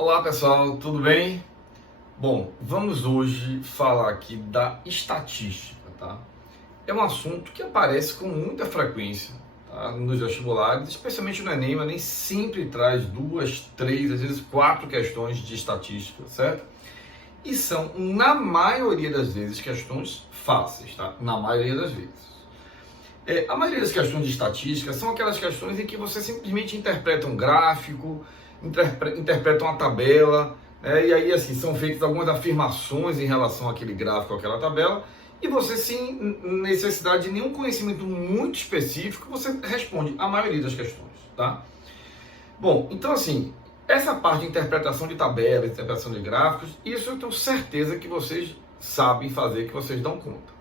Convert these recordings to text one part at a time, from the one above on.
Olá pessoal, tudo bem? Bom, vamos hoje falar aqui da estatística, tá? É um assunto que aparece com muita frequência, tá? Nos vestibulares, especialmente no Enem, mas nem sempre traz 2, 3, às vezes 4 questões de estatística, certo? E são, na maioria das vezes, questões fáceis, tá? Na maioria das vezes. A maioria das questões de estatística são aquelas questões em que você simplesmente interpreta um gráfico, interpreta uma tabela, né? E aí assim são feitas algumas afirmações em relação àquele gráfico, àquela tabela, e você, sem necessidade de nenhum conhecimento muito específico, você responde a maioria das questões, tá? Bom, então assim, essa parte de interpretação de tabelas, interpretação de gráficos, isso eu tenho certeza que vocês sabem fazer, que vocês dão conta.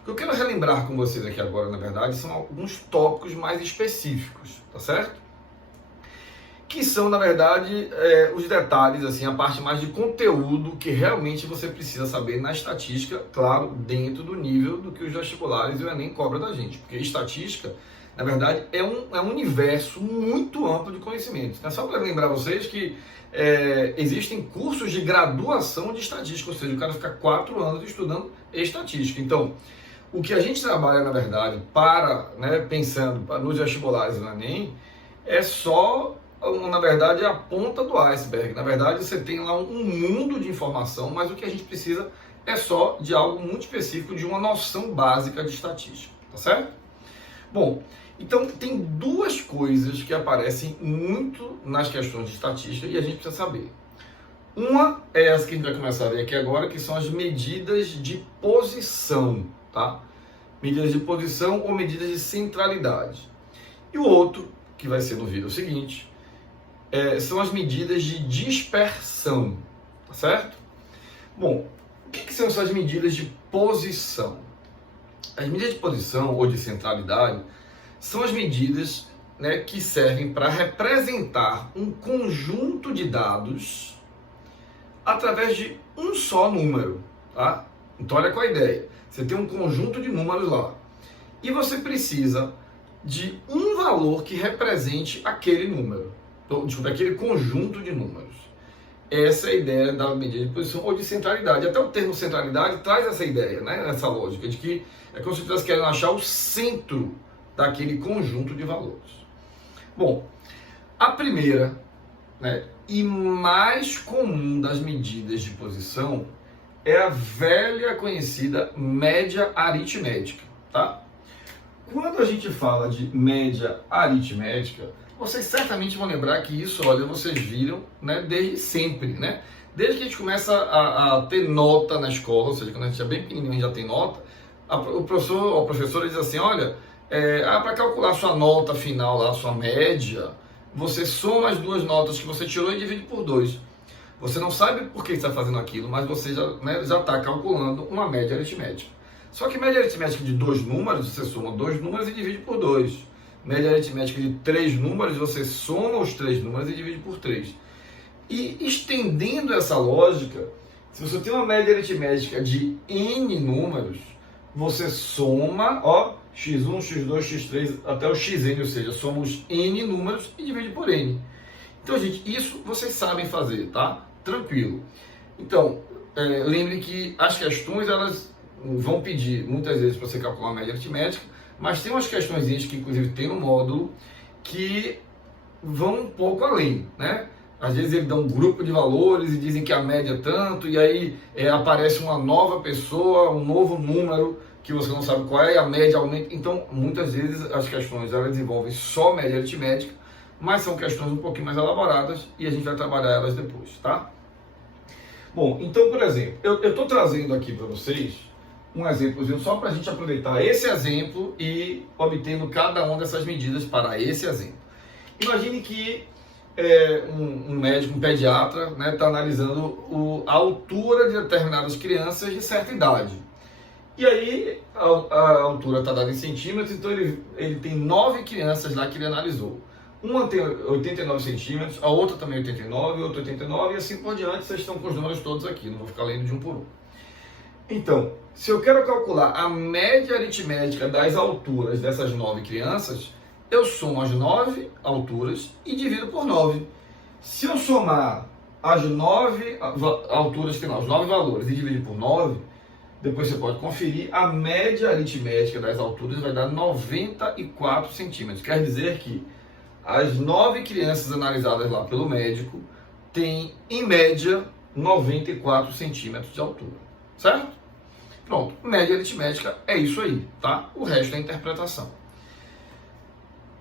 O que eu quero relembrar com vocês aqui agora, na verdade, são alguns tópicos mais específicos, tá certo? Que são, na verdade, os detalhes, assim, a parte mais de conteúdo que realmente você precisa saber na estatística, claro, dentro do nível do que os vestibulares e o Enem cobra da gente. Porque estatística, na verdade, é um universo muito amplo de conhecimentos. É só para lembrar vocês que existem cursos de graduação de estatística, ou seja, o cara fica 4 anos estudando estatística. Então, o que a gente trabalha, na verdade, pensando nos vestibulares e no Enem, é só, na verdade, a ponta do iceberg. Na verdade, você tem lá um mundo de informação, mas o que a gente precisa é só de algo muito específico, de uma noção básica de estatística, tá certo? Bom, então tem duas coisas que aparecem muito nas questões de estatística e a gente precisa saber. Uma é essa que a gente vai começar a ver aqui agora, que são as medidas de posição, tá? Medidas de posição ou medidas de centralidade. E o outro, que vai ser no vídeo seguinte, são as medidas de dispersão, tá certo? Bom, o que são essas medidas de posição? As medidas de posição ou de centralidade são as medidas, né, que servem para representar um conjunto de dados através de um só número, tá? Então olha qual a ideia. Você tem um conjunto de números lá e você precisa de um valor que represente aquele número. Desculpa, aquele conjunto de números. Essa é a ideia da medida de posição ou de centralidade. Até o termo centralidade traz essa ideia, né? Essa lógica de que é como se você estivesse querendo achar o centro daquele conjunto de valores. Bom, a primeira, né, e mais comum das medidas de posição é a velha conhecida média aritmética, tá? Quando a gente fala de média aritmética, vocês certamente vão lembrar que isso, olha, vocês viram, né, desde sempre, né? Desde que a gente começa a ter nota na escola, ou seja, quando a gente é bem pequenininho, a gente já tem nota, o professor ou a professora diz assim, olha, para calcular a sua nota final lá, a sua média, você soma as duas notas que você tirou e divide por 2. Você não sabe por que está fazendo aquilo, mas você já está calculando uma média aritmética. Só que média aritmética de 2 números, você soma 2 números e divide por 2. Média aritmética de 3 números, você soma os 3 números e divide por 3. E estendendo essa lógica, se você tem uma média aritmética de n números, você soma, ó, x1, x2, x3 até o xn, ou seja, soma os n números e divide por n. Então, gente, isso vocês sabem fazer, tá? Tranquilo. Então, lembre que as questões, elas vão pedir, muitas vezes, para você calcular a média aritmética, mas tem umas questõezinhas que, inclusive, tem no módulo, que vão um pouco além, né? Às vezes eles dão um grupo de valores e dizem que a média é tanto, e aí aparece uma nova pessoa, um novo número que você não sabe qual é, e a média aumenta. Então, muitas vezes, as questões, elas envolvem só média aritmética, mas são questões um pouquinho mais elaboradas e a gente vai trabalhar elas depois, tá? Bom, então, por exemplo, eu estou trazendo aqui para vocês um exemplozinho só para a gente aproveitar esse exemplo e obtendo cada uma dessas medidas para esse exemplo. Imagine que um médico, um pediatra, né, está analisando a altura de determinadas crianças de certa idade. E aí a altura está dada em centímetros, então ele tem 9 crianças lá que ele analisou. Uma tem 89 centímetros, a outra também 89, a outra 89 e assim por diante. Vocês estão com os números todos aqui, não vou ficar lendo de um por um. Então, se eu quero calcular a média aritmética das alturas dessas 9 crianças, eu somo as 9 alturas e divido por 9. Se eu somar as 9 alturas que tem lá, os 9 valores, e dividir por 9, depois você pode conferir, a média aritmética das alturas vai dar 94 centímetros. Quer dizer que as 9 crianças analisadas lá pelo médico têm, em média, 94 centímetros de altura. Certo? Pronto, média aritmética é isso aí, tá? O resto é interpretação.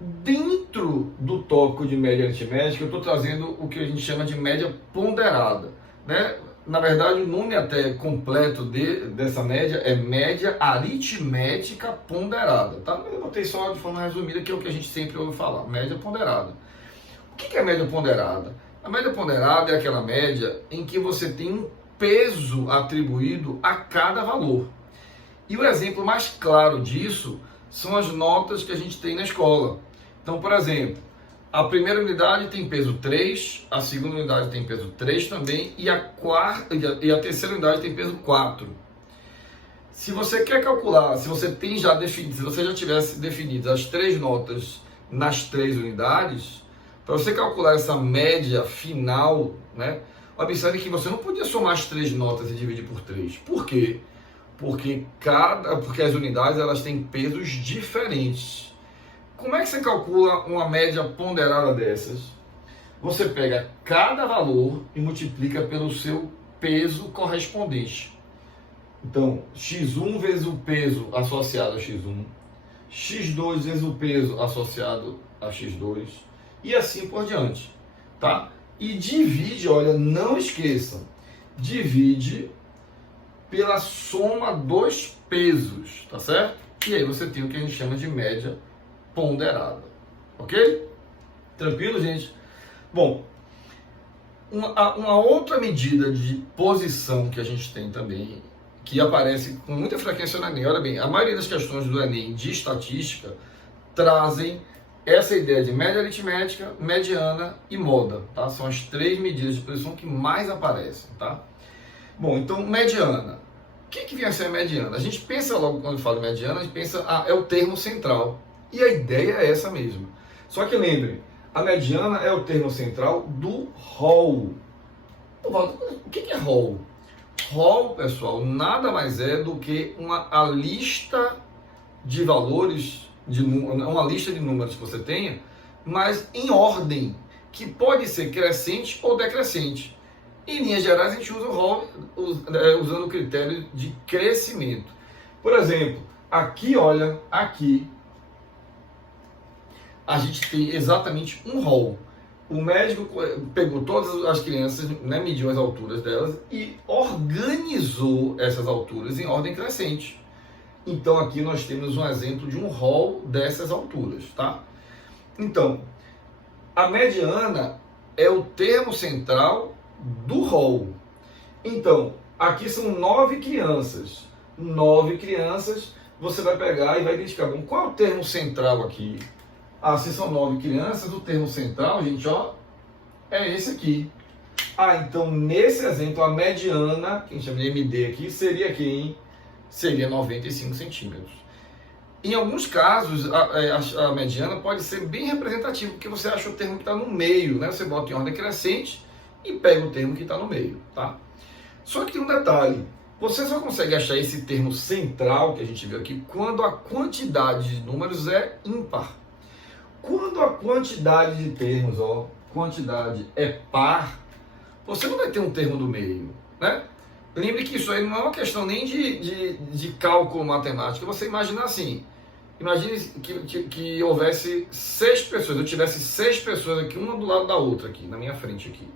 Dentro do tópico de média aritmética, eu estou trazendo o que a gente chama de média ponderada, né? Na verdade, o nome até completo dessa média é média aritmética ponderada, tá? Eu botei só de forma resumida, que é o que a gente sempre ouve falar, média ponderada. O que é média ponderada? A média ponderada é aquela média em que você tem um peso atribuído a cada valor. E o exemplo mais claro disso são as notas que a gente tem na escola. Então, por exemplo, a primeira unidade tem peso 3, a segunda unidade tem peso 3 também, e a terceira unidade tem peso 4. Se você quer calcular, se você já tivesse definido as 3 notas nas 3 unidades, para você calcular essa média final, né? Observe que você não podia somar as 3 notas e dividir por 3. Por quê? Porque as unidades elas têm pesos diferentes. Como é que você calcula uma média ponderada dessas? Você pega cada valor e multiplica pelo seu peso correspondente. Então, x1 vezes o peso associado a x1, x2 vezes o peso associado a x2 e assim por diante, tá? E divide, olha, não esqueçam, divide pela soma dos pesos, tá certo? E aí você tem o que a gente chama de média ponderada, ok? Tranquilo, gente? Bom, uma outra medida de posição que a gente tem também, que aparece com muita frequência no Enem, olha bem, a maioria das questões do Enem de estatística trazem essa ideia de média aritmética, mediana e moda, tá? São as 3 medidas de posição que mais aparecem, tá? Bom, então, mediana. O que vem a ser a mediana? A gente pensa logo, quando fala mediana, a gente pensa, é o termo central. E a ideia é essa mesmo. Só que lembre, a mediana é o termo central do rol. O que é rol? Rol, pessoal, nada mais é do que a lista de valores, uma lista de números que você tenha, mas em ordem, que pode ser crescente ou decrescente. Em linhas gerais, a gente usa o rol usando o critério de crescimento. Por exemplo, aqui, olha, aqui, a gente tem exatamente um rol. O médico pegou todas as crianças, né, mediu as alturas delas e organizou essas alturas em ordem crescente. Então, aqui nós temos um exemplo de um rol dessas alturas, tá? Então, a mediana é o termo central do rol. Então, aqui são 9 crianças. 9 crianças, você vai pegar e vai identificar, bom, qual é o termo central aqui? Se são 9 crianças, o termo central, gente, ó, é esse aqui. Então, nesse exemplo, a mediana, que a gente chama de MD aqui, seria quem? Seria 95 centímetros. Em alguns casos, a mediana pode ser bem representativa, porque você acha o termo que está no meio, né? Você bota em ordem crescente e pega o termo que está no meio, tá? Só que tem um detalhe, você só consegue achar esse termo central, que a gente viu aqui, quando a quantidade de números é ímpar. Quando a quantidade de termos, quantidade é par, você não vai ter um termo do meio, né? Lembre que isso aí não é uma questão nem de cálculo matemático. Você imagina assim, imagine que houvesse 6 pessoas, eu tivesse 6 pessoas aqui, uma do lado da outra aqui, na minha frente aqui.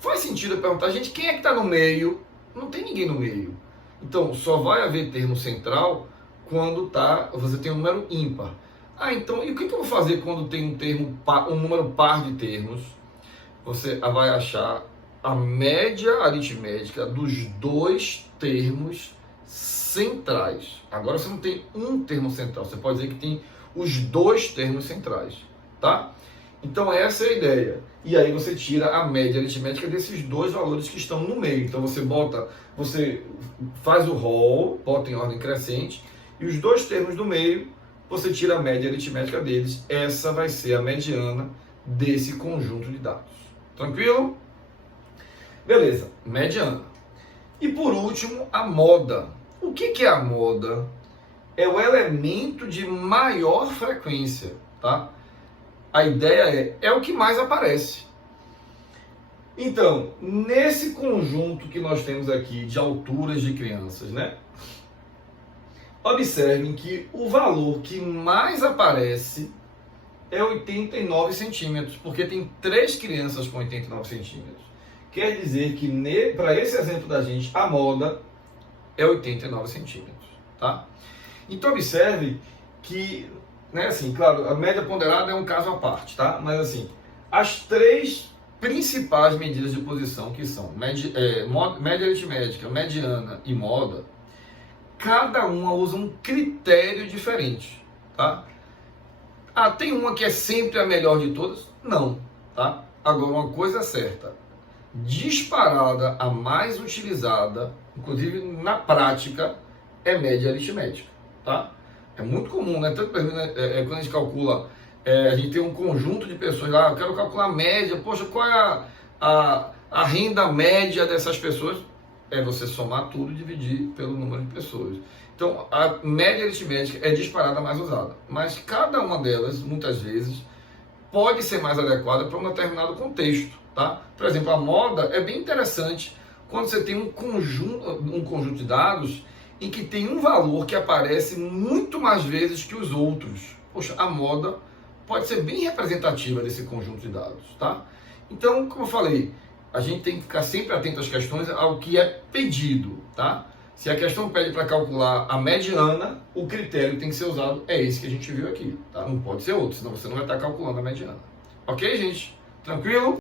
Faz sentido eu perguntar, gente, quem é que está no meio? Não tem ninguém no meio. Então, só vai haver termo central quando você tem um número ímpar. Então, e o que eu vou fazer quando tem um número par de termos? Você vai achar a média aritmética dos 2 termos centrais. Agora você não tem um termo central, você pode dizer que tem os 2 termos centrais, tá? Então essa é a ideia. E aí você tira a média aritmética desses 2 valores que estão no meio. Então você faz o rol, bota em ordem crescente, e os 2 termos do meio, você tira a média aritmética deles. Essa vai ser a mediana desse conjunto de dados. Tranquilo? Beleza, mediana. E por último, a moda. O que é a moda? É o elemento de maior frequência, tá? A ideia é o que mais aparece. Então, nesse conjunto que nós temos aqui de alturas de crianças, né? Observem que o valor que mais aparece é 89 centímetros, porque tem 3 crianças com 89 centímetros. Quer dizer que, para esse exemplo da gente, a moda é 89 centímetros, tá? Então, observe que, né, assim, claro, a média ponderada é um caso à parte, tá? Mas, assim, as 3 principais medidas de posição, que são média aritmética, mediana e moda, cada uma usa um critério diferente, tá? Ah, tem uma que é sempre a melhor de todas? Não, tá? Agora, uma coisa é certa, disparada, a mais utilizada, inclusive na prática, é média aritmética, tá? É muito comum, né? Tanto quando a gente calcula, a gente tem um conjunto de pessoas lá, eu quero calcular a média, poxa, qual é a renda média dessas pessoas? É você somar tudo e dividir pelo número de pessoas. Então, a média aritmética é disparada mais usada, mas cada uma delas, muitas vezes, pode ser mais adequada para um determinado contexto, tá? Por exemplo, a moda é bem interessante quando você tem um conjunto de dados em que tem um valor que aparece muito mais vezes que os outros. Poxa, a moda pode ser bem representativa desse conjunto de dados, tá? Então, como eu falei, a gente tem que ficar sempre atento às questões, ao que é pedido, tá? Se a questão pede para calcular a mediana, o critério que tem que ser usado é esse que a gente viu aqui, tá? Não pode ser outro, senão você não vai estar calculando a mediana. Ok, gente? Tranquilo?